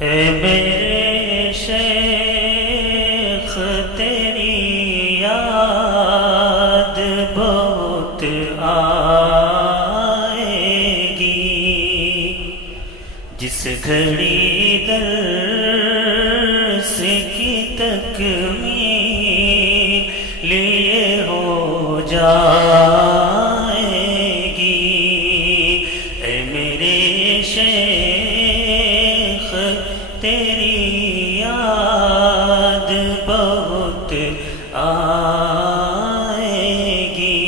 ہے میرے شیخ تیری یاد بہت آئے گی، جس گھڑی درس کی تکمیل یہ ہو جائے گی۔ اے میرے شیخ تیری یاد بہت آئے گی،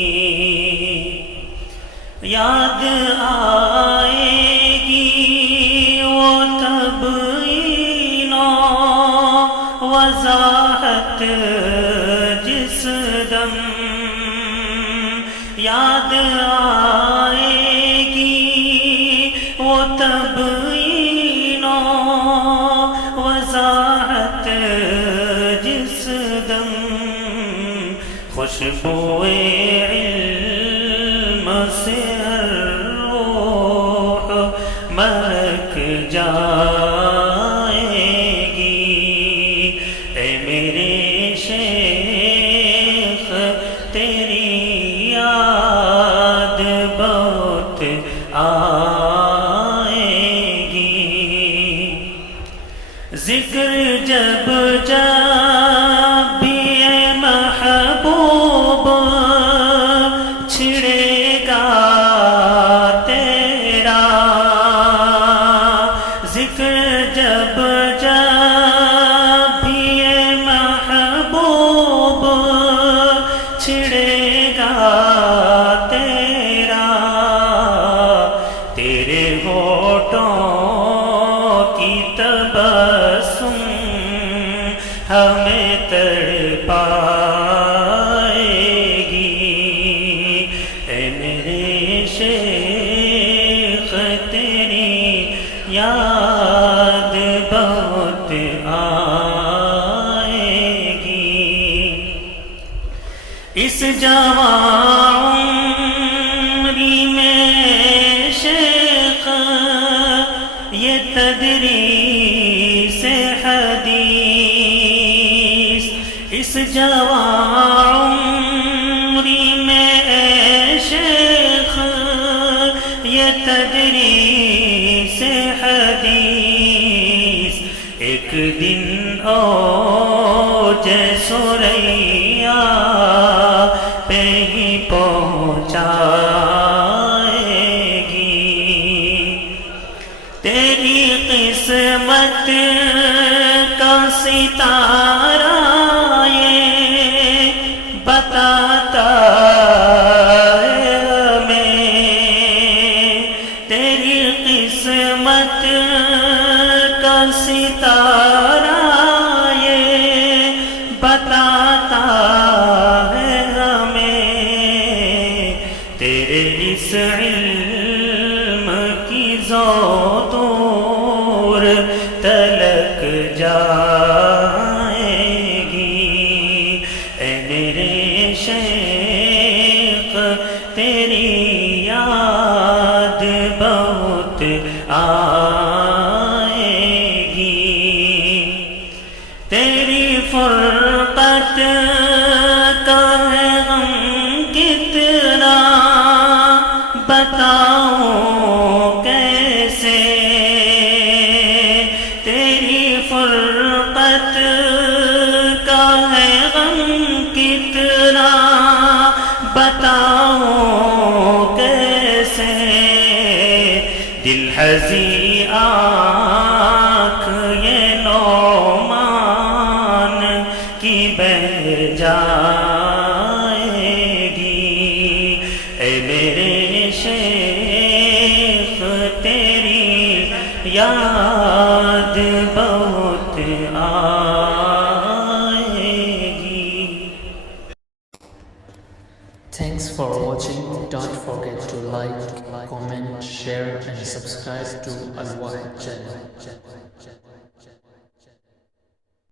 یاد آئے گی وہ تبیین و وضاحت جس دم، یاد آئے گی وہ تبیین و وضاحت جس دم، خوشبوئے علم سے ہر روح مہک جائے گی۔ اے میرے شیخ تیری یاد بہت آئے گی، ذکر جب جب بھی اے محبوب چھڑے گا تیرا، ذکر جب جب بھی اے محبوب چھڑے گا تیرا، تیرے ہونٹوں کی تبسم ہمیں تڑپائے گی۔ اے میرے شیخ تیری یاد بہت آئے گی، اس جوان عمری میں شیخ یہ تدریس حدیث، اس جوان عمری میں شیخ یہ تدریس حدیث، ایک دن اوج ثریا پہ ہی پہنچائے گی۔ تیری قسمت کا ستارہ یہ بتاتا ہے ہمیں، تیری قسمت کا ستارہ یہ بتاتا ہے ہمیں، تیرے اس علم کی زودور تلک جائے گی۔ اے میرے شیخ تیری یاد بہت آئے گی، تیری فرقت کا ہے غم کتنا بتاؤں کیسے، تیری فرقت کا ہے غم کتنا بتاؤں کیسے، دل ہزی آنکھ یہ نعمان کی بہہ جائے گی۔ اے میرے شیخ تیری یاد بہت آئے گی۔ Thanks for watching. Don't forget to like, comment, share and subscribe to Al Wahid channel.